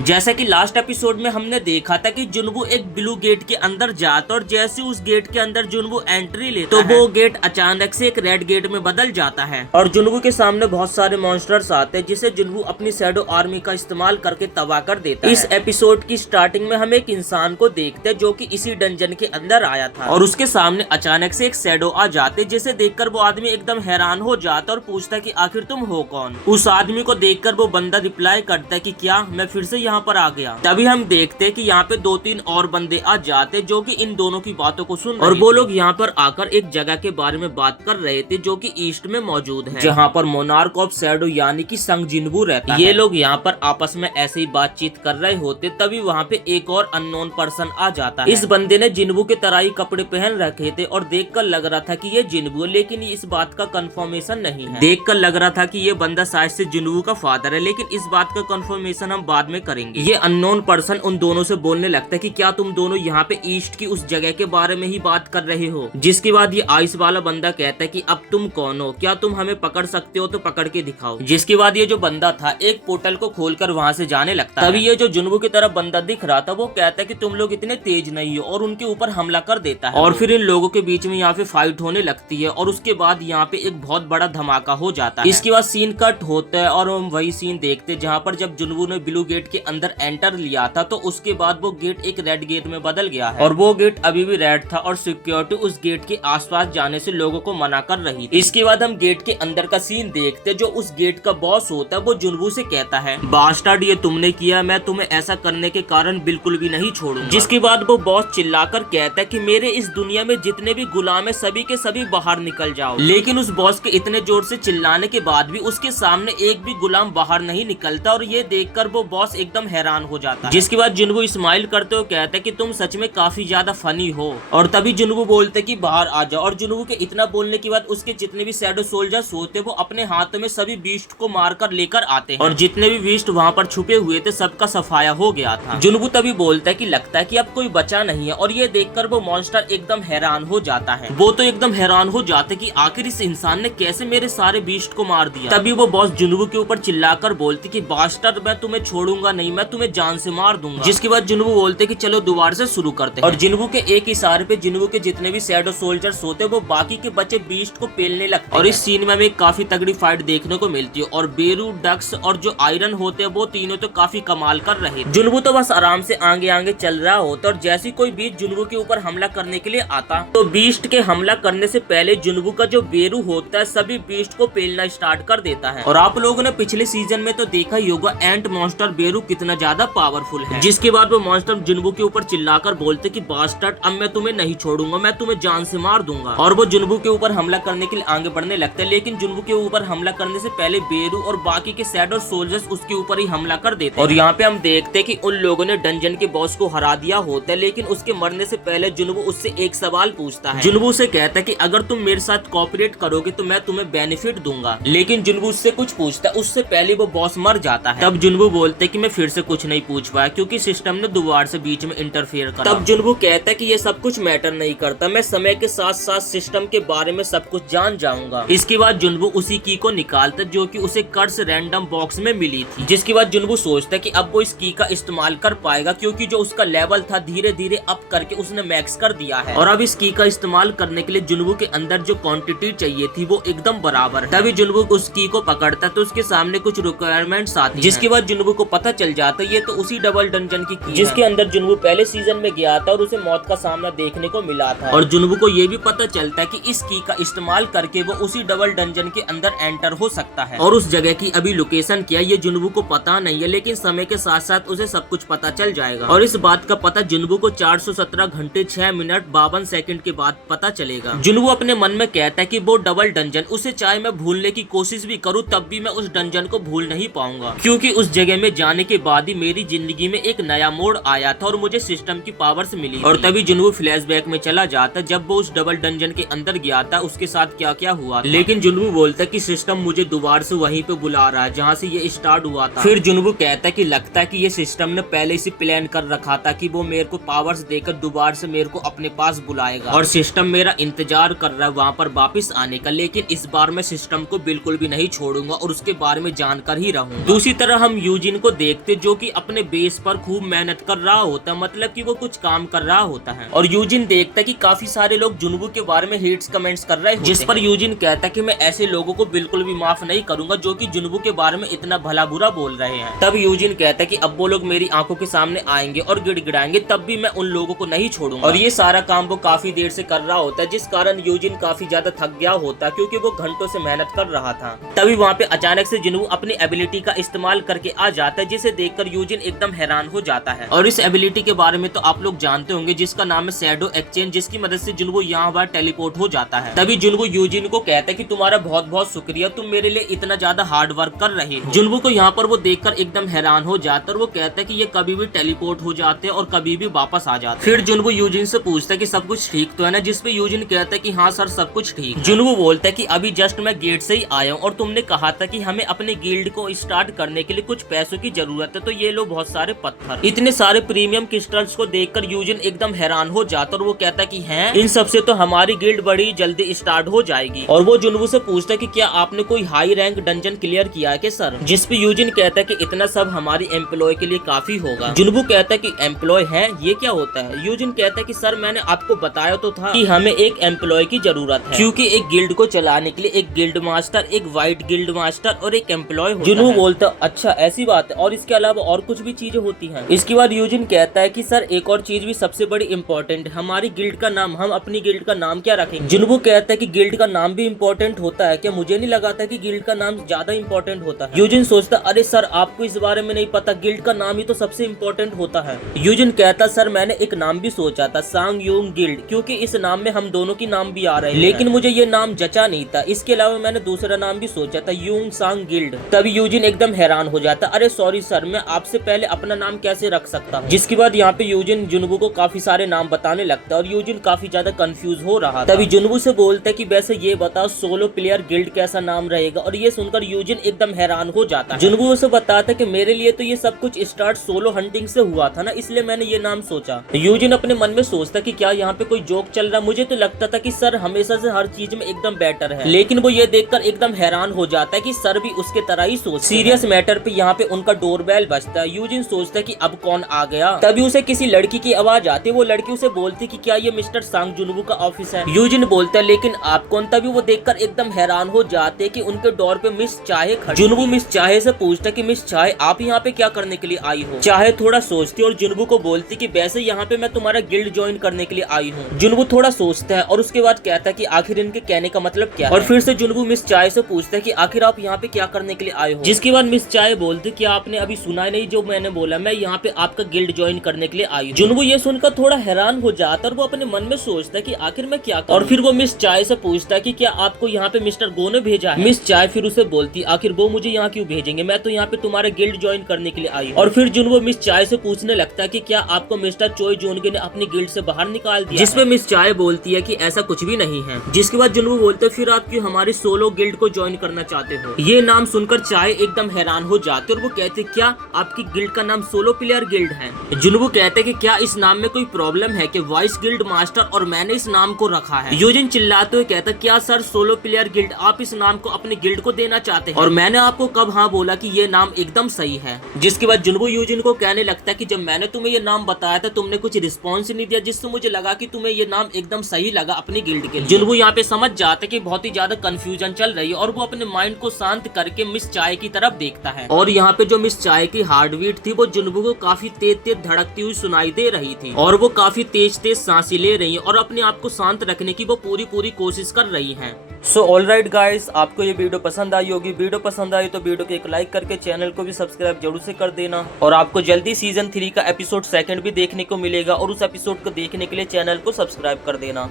जैसा कि last episode में हमने देखा था कि जुनवू एक ब्लू गेट के अंदर जाता और जैसे उस गेट के अंदर जुनवू एंट्री लेता तो वो गेट अचानक से एक रेड गेट में बदल जाता है और जुनवू के सामने बहुत सारे मॉन्स्टर्स आते हैं जिसे जुनवू अपनी शैडो आर्मी का इस्तेमाल करके तबाह कर देता है। इस एपिसोड की स्टार्टिंग में हम एक इंसान को देखते हैं जो कि इसी डंजन के अंदर आया था और उसके सामने अचानक से एक शैडो आ जाते जिसे देखकर वो आदमी एकदम हैरान हो जाता और पूछता कि आखिर तुम हो कौन। उस आदमी को देखकर वो बंदा रिप्लाई करता है कि क्या मैं फिर से यहाँ पर आ गया। तभी हम देखते हैं कि यहाँ पे 2-3 और बंदे आ जाते जो कि इन दोनों की बातों को सुन और वो लोग यहाँ पर आकर एक जगह के बारे में बात कर रहे थे जो कि ईस्ट में मौजूद है जहाँ पर मोनार्क ऑफ शैडो यानी कि संग जिनवू रहता है। ये लोग यहाँ पर आपस में ऐसे ही बातचीत कर रहे होते तभी वहाँ पे एक और अननोन पर्सन आ जाता है। इस बंदे ने जिनवू के तरह ही कपड़े पहन रखे थे और देखकर लग रहा था कि ये जिनवू, लेकिन इस बात का कंफर्मेशन नहीं है। देखकर लग रहा था कि ये बंदा शायद से जिनवू का फादर है, लेकिन इस बात का कंफर्मेशन हम बाद में करेंगे। ये अननोन पर्सन उन दोनों से बोलने लगता है कि क्या तुम दोनों यहाँ पे ईस्ट की उस जगह के बारे में ही बात कर रहे हो। जिसके बाद ये आइस वाला बंदा कहता है कि अब तुम कौन हो, क्या तुम हमें पकड़ सकते हो तो पकड़ के दिखाओ। जिसके बाद ये जो बंदा था एक पोर्टल को खोलकर वहाँ से जाने लगता है। तभी ये जो जुनवू की तरफ बंदा दिख रहा था वो कहता है कि तुम लोग इतने तेज नहीं हो और उनके ऊपर हमला कर देता है और फिर इन लोगों के बीच में यहाँ पे फाइट होने लगती है और उसके बाद यहाँ पे एक बहुत बड़ा धमाका हो जाता है। इसके बाद सीन कट होता है और हम वही सीन देखते जहाँ पर जब जुनवू ने ब्लू गेट के अंदर एंटर लिया था तो उसके बाद वो गेट एक रेड गेट में बदल गया है और वो गेट अभी भी रेड था और सिक्योरिटी उस गेट के आसपास जाने से लोगों को मना कर रही थी। इसके बाद हम गेट के अंदर का सीन देखते जो उस गेट का बॉस होता है वो जुनवू से कहता है, बास्टर्ड ये तुमने किया, मैं तुम्हें ऐसा करने के कारण बिल्कुल भी नहीं छोड़ूंगा। जिसके बाद वो बॉस चिल्लाकर कहता है कि मेरे इस दुनिया में जितने भी गुलाम है सभी के सभी बाहर निकल जाओ। लेकिन उस बॉस के इतने जोर से चिल्लाने के बाद भी उसके सामने एक भी गुलाम बाहर नहीं निकलता और ये देखकर वो बॉस एकदम हैरान हो जाता है। जिसके बाद जुनवू स्माइल करते हुए कहता है कि तुम सच में काफी ज्यादा फनी हो और तभी जुनवू बोलते कि बाहर आ जाओ और जुनवू के इतना बोलने के बाद उसके जितने भी शैडो सोल्जर्स होते वो अपने हाथों में सभी बीस्ट को मारकर लेकर आते हैं और जितने भी बीस्ट वहाँ पर छुपे हुए थे सबका सफाया हो गया था। जुनवू तभी बोलता है कि लगता है कि अब कोई बचा नहीं है और ये देखकर वो मॉन्स्टर एकदम हैरान हो जाता है। वो तो एकदम हैरान हो जाते कि आखिर इस इंसान ने कैसे मेरे सारे बीस्ट को मार दिया। तभी वो बॉस जुनवू के ऊपर चिल्लाकर बोलती कि बास्टर्ड मैं तुम्हें छोड़ूंगा नहीं, मैं तुम्हें जान से मार दूंगा। जिसके बाद जुनवू बोलते कि चलो दोबारा से शुरू करते हैं और जुनवू के एक इशारे पे जुनवू के जितने भी शैडो सोल्जर्स होते वो बाकी के बचे बीस्ट को पेलने लगते और इस सीन में हमें काफी तगड़ी फाइट देखने को मिलती है और बेरू, डक्स और जो आयरन होते हैं वो तीनों तो काफी कमाल कर रहे। जुनवू तो बस आराम से आगे आगे चल रहा होता और जैसे कोई बीस्ट जुनवू के ऊपर हमला करने के लिए आता तो बीस्ट के हमला करने से पहले जुनवू का जो बेरू होता है सभी बीस्ट को पेलना स्टार्ट कर देता है। और आप लोगों ने पिछले सीजन में तो देखा ही होगा एंट मॉन्स्टर बेरू कितना ज्यादा पावरफुल है। जिसके बाद वो मॉन्स्टर जुनवू के ऊपर चिल्लाकर बोलते कि बास्टर्ड अब मैं तुम्हें नहीं छोड़ूंगा, मैं तुम्हें जान से मार दूंगा। और वो जुनवू के ऊपर हमला करने के लिए आगे बढ़ने लगता है, लेकिन जुनवू के ऊपर हमला करने से पहले बेरू और बाकी के शैडो सोल्जर्स उसके ऊपर ही हमला कर देते हैं। और यहाँ पे हम देखते हैं कि उन लोगों ने डंजन के बॉस को हरा दिया होता है, लेकिन उसके मरने से पहले जुनवू उससे एक सवाल पूछता है। जुनवू से कहता है कि अगर तुम मेरे साथ कोऑपरेट करोगे तो मैं तुम्हें बेनिफिट दूंगा, लेकिन जुनवू उससे कुछ पूछता है उससे पहले वो बॉस मर जाता है। तब जुनवू बोलते कि मैं फिर से कुछ नहीं पूछ पाया क्योंकि सिस्टम ने दोबारा से बीच में इंटरफेयर करा। तब जुनवू कहता है कि ये सब कुछ मैटर नहीं करता, मैं समय के साथ साथ सिस्टम के बारे में सब कुछ जान जाऊंगा। इसके बाद जुनवू उसी की को निकालता जो कि उसे कर्स रैंडम बॉक्स में मिली थी। जिसके बाद जुनवू सोचता है कि अब वो इस की का इस्तेमाल कर पाएगा क्योंकि जो उसका लेवल था धीरे धीरे अप करके उसने मैक्स कर दिया है और अब इस की का इस्तेमाल करने के लिए जुनवू के अंदर जो क्वांटिटी चाहिए थी वो एकदम बराबर है। तभी जुनवू उस की को पकड़ता तो उसके सामने कुछ रिक्वायरमेंट्स आती जिसके बाद जुनवू को पता चल जाता ये तो उसी डबल डंजन की जिसके अंदर जुनवू पहले सीजन में गया था और उसे मौत का सामना देखने को मिला था। और जुनवू को ये भी पता चलता है कि इस की का इस्तेमाल करके वो उसी डबल डंजन के अंदर एंटर हो सकता है और उस जगह की अभी लोकेशन क्या ये जुनवू को पता नहीं है, लेकिन समय के साथ साथ उसे सब कुछ पता चल जाएगा। और इस बात का पता जुनवू को 417 घंटे 6 मिनट 52 सेकंड के बाद पता चलेगा। जुनवू अपने मन में कहता है कि वो डबल डंजन उसे चाहे मैं भूलने की कोशिश भी करूँ तब भी मैं उस डंजन को भूल नहीं पाऊंगा क्योंकि उस जगह में जाने के बाद ही मेरी जिंदगी में एक नया मोड़ आया था और मुझे सिस्टम की पावर्स मिली। और तभी जुनवू फ्लैशबैक में चला जाता जब वो उस डबल डंजन के अंदर गया था उसके साथ क्या क्या हुआ। लेकिन जुनवू बोलता कि सिस्टम मुझे दोबारा से वहीं पे बुला रहा है जहाँ से ये स्टार्ट हुआ था। फिर जुनवू कहता है कि लगता है कि ये सिस्टम ने पहले से प्लान कर रखा था कि वो मेरे को पावर्स देकर दोबारा से मेरे को अपने पास बुलाएगा और सिस्टम मेरा इंतजार कर रहा है वहाँ पर वापस आने का। लेकिन इस बार मैं सिस्टम को बिल्कुल भी नहीं छोड़ूंगा और उसके बारे में जानकर ही रहूंगा। दूसरी तरह हम यूजिन को देखते व्यक्ति जो कि अपने बेस पर खूब मेहनत कर रहा होता है, मतलब कि वो कुछ काम कर रहा होता है। और यूजिन देखता है कि काफी सारे लोग जुनवू के बारे में हेट्स कमेंट्स कर रहे हैं, जिस पर यूजिन कहता है कि मैं ऐसे लोगों को बिल्कुल भी माफ नहीं करूंगा जो कि जुनवू के बारे में इतना भला बुरा बोल रहे हैं। तब यूजिन कहता है कि अब वो लोग मेरी आंखों के सामने आएंगे और गिड़गिड़ाएंगे, तब भी मैं उन लोगों को नहीं छोड़ूंगा। और ये सारा काम वो काफी देर से कर रहा होता है, जिस कारण यूजिन काफी ज्यादा थक गया होता है क्योंकि वो घंटों से मेहनत कर रहा था। तभी वहाँ पे अचानक से जुनवू अपनी एबिलिटी का इस्तेमाल करके आ जाता है, जिसे देखकर यूजिन एकदम हैरान हो जाता है। और इस एबिलिटी के बारे में तो आप लोग जानते होंगे, जिसका नाम है शैडो एक्सचेंज, जिसकी मदद से जुनवू यहाँ बार टेलीपोर्ट हो जाता है। तभी जुनवू यूजिन को कहता है कि तुम्हारा बहुत बहुत शुक्रिया, तुम मेरे लिए इतना ज्यादा हार्ड वर्क कर रहे हो। जुनवू को यहाँ पर वो देखकर एकदम हैरान हो जाता है और वो कहता है कि ये कभी भी टेलीपोर्ट हो जाते हैं और कभी भी वापस आ जाते हैं। फिर जुनवू यूजिन से पूछता है कि सब कुछ ठीक तो है ना, जिसपे यूजिन कहता है कि हाँ सर सब कुछ ठीक। जुनवू बोलता है कि अभी जस्ट मैं गेट से ही आया हूँ और तुमने कहा था कि हमें अपने गिल्ड को स्टार्ट करने के लिए कुछ पैसों की जरूरत है, तो ये लो बहुत सारे पत्थर। इतने सारे प्रीमियम क्रिस्टल्स को देखकर यूजिन एकदम हैरान हो जाता और वो कहता है कि हैं, इन सब से तो हमारी गिल्ड बड़ी जल्दी स्टार्ट हो जाएगी। और वो जुनवू से पूछता है कि क्या आपने कोई हाई रैंक डंजन क्लियर किया है कि सर, जिसपे यूजिन कहता है कि इतना सब हमारी एम्प्लॉय के लिए काफी होगा। जुनवू कहता है कि एम्प्लॉय है, ये क्या होता है? यूजिन कहता है कि सर मैंने आपको बताया तो था कि हमें एक एम्प्लॉय की जरूरत है, क्योंकि एक गिल्ड को चलाने के लिए एक गिल्ड मास्टर, एक व्हाइट गिल्ड मास्टर और एक एम्प्लॉय होता है। जुनवू बोलता अच्छा ऐसी बात है, और इसके अलावा और कुछ भी चीजें होती हैं। इसके बाद यूजिन कहता है कि सर एक और चीज भी सबसे बड़ी इम्पोर्टेंट है, हमारी गिल्ड का नाम, हम अपनी गिल्ड का नाम क्या रखेंगे? जुनवू कहता है कि गिल्ड का नाम भी इम्पोर्टेंट होता है क्या? मुझे नहीं लगा था कि गिल्ड का नाम ज्यादा इम्पोर्टेंट होता है। यूजिन सोचता अरे सर आपको इस बारे में नहीं पता, गिल्ड का नाम ही तो सबसे इम्पोर्टेंट होता है। यूजिन कहता सर मैंने एक नाम भी सोचा था, सांग यूंग गिल्ड, क्योंकि इस नाम में हम दोनों की नाम भी आ रहे हैं, लेकिन मुझे ये नाम जचा नहीं था। इसके अलावा मैंने दूसरा नाम भी सोचा था, यूंग सांग गिल्ड। तभी यूजिन एकदम हैरान हो जाता, अरे सॉरी सर मैं आपसे पहले अपना नाम कैसे रख सकता हूँ? जिसके बाद यहाँ पे यूजिन जुनवू को काफी सारे नाम बताने लगता है और यूजिन काफी ज्यादा कंफ्यूज हो रहा था। तभी जुनवू से बोलता है कि वैसे ये बताओ सोलो प्लेयर गिल्ड कैसा नाम रहेगा? और ये सुनकर यूजिन एकदम हैरान हो जाता है। जुनवू उसे बताता है कि मेरे लिए तो ये सब कुछ स्टार्ट सोलो हंटिंग से हुआ था ना, इसलिए मैंने ये नाम सोचा। यूजिन अपने मन में सोचता कि क्या यहाँ पे कोई जोक चल रहा? मुझे तो लगता था कि सर हमेशा से हर चीज में एकदम बेटर है, लेकिन वो ये देखकर एकदम हैरान हो जाता है कि सर भी उसके तरह ही सोचते हैं। सीरियस मैटर पे यहाँ पे उनका डोरबेल बजता है। यूजिन सोचता है कि अब कौन आ गया। तभी उसे किसी लड़की की आवाज आती है। वो लड़की उसे बोलती कि क्या ये मिस्टर सांग जुनवू का ऑफिस है? यूजिन बोलता है लेकिन आप कौन? तभी वो देखकर एकदम हैरान हो जाते हैं कि उनके डोर पे मिस चाहे खड़ी। जुनवू मिस चाहे से पूछता कि मिस चाहे आप यहाँ पे क्या करने के लिए आई हो? चाहे थोड़ा सोचती और जुनवू को बोलती कि वैसे यहाँ पे मैं तुम्हारा गिल्ड ज्वाइन करने के लिए आई हूँ। जुनवू थोड़ा सोचता है और उसके बाद कहता है कि आखिर इनके कहने का मतलब क्या है? और फिर से जुनवू मिस चाहे से पूछता है कि आखिर आप यहाँ पे क्या करने के लिए आए हो? जिसके बाद मिस चाहे बोलती कि आपने अभी सुना नहीं जो मैंने बोला, मैं यहाँ पे आपका गिल्ड ज्वाइन करने के लिए आई हूँ। जुनवू ये सुनकर थोड़ा हैरान हो जाता और वो अपने मन में सोचता है कि आखिर मैं क्या करूं? और फिर वो मिस चाय से पूछता है कि क्या आपको यहाँ पे मिस्टर गो ने भेजा है? मिस चाय फिर उसे बोलती आखिर वो मुझे यहाँ क्यों भेजेंगे, मैं तो यहाँ पे तुम्हारा गिल्ड ज्वाइन करने के लिए आई हूँ। और फिर जुनवू मिस चाय से पूछने लगता है कि क्या आपको मिस्टर चोई जोनगे ने अपनी गिल्ड से बाहर निकाल दिया? जिसमें मिस चाय बोलती है कि ऐसा कुछ भी नहीं है। जिसके बाद जुनवू बोलते फिर आप क्यों हमारी सोलो गिल्ड को ज्वाइन करना चाहते हो? ये नाम सुनकर चाय एकदम हैरान हो जाते और वो कहते क्या आपकी गिल्ड का नाम सोलो प्लेयर गिल्ड है? जुनवू कहते कि क्या इस नाम में कोई प्रॉब्लम है कि वाइस गिल्ड मास्टर और मैंने इस नाम को रखा है? यूजिन चिल्लाते हुए कहता क्या सर सोलो प्लेयर गिल्ड आप इस नाम को अपने गिल्ड को देना चाहते हैं? और मैंने आपको कब हाँ बोला कि ये नाम एकदम सही है? जिसके बाद जुनवू यूजिन को कहने लगता है कि जब मैंने तुम्हें ये नाम बताया था तुमने कुछ रिस्पॉन्स नहीं दिया, जिससे मुझे लगा कि तुम्हें ये नाम एकदम सही लगा अपनी गिल्ड के लिए। जुनवू यहाँ पे समझ जाता है कि बहुत ही ज्यादा कंफ्यूजन चल रही है और वो अपने माइंड को शांत करके मिस चाय की तरफ देखता है। और यहाँ पे जो मिस चाय की हार्ट बीट थी वो जुनवू को काफी तेज तेज धड़कती हुई सुनाई दे रही थी और वो काफी तेज तेज सांसें ले रही है और अपने आप को शांत रखने की वो पूरी कोशिश कर रही है। सो ऑलराइट गाइस, आपको ये वीडियो पसंद आई होगी। वीडियो पसंद आई तो वीडियो को एक लाइक करके चैनल को भी सब्सक्राइब जरूर से कर देना और आपको जल्दी सीजन 3 का एपिसोड 2 भी देखने को मिलेगा और उस एपिसोड को देखने के लिए चैनल को सब्सक्राइब कर देना।